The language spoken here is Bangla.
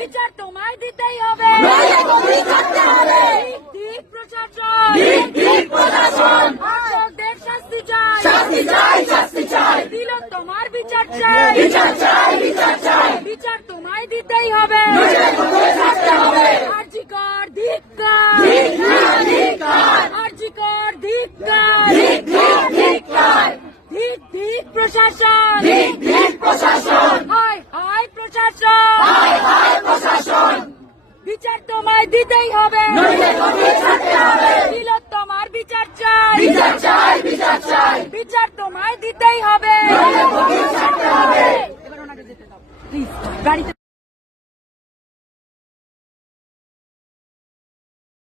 বিচার তোমায় দিতেই হবে। দিক প্রশাসন। প্রশাসন। শাসকদের শাস্তি চাই। শাস্তি চাই শাস্তি চাই। দিল তোমার বিচার চাই। বিচার চাই বিচার চাই। বিচার তোমায় দিতেই হবে। আর্জিকর ধিক্কার। ধিক্কার আর্জিকর ধিক্কার। ধিক ধিক প্রশাসন। ধিক ধিক দিতেই হবে। তোমার বিচার চাই। বিচার চাই বিচার চাই। বিচার তোমায় দিতেই হবে। এবার ওনাকে যেতে দাও। প্লিজ গাড়িতে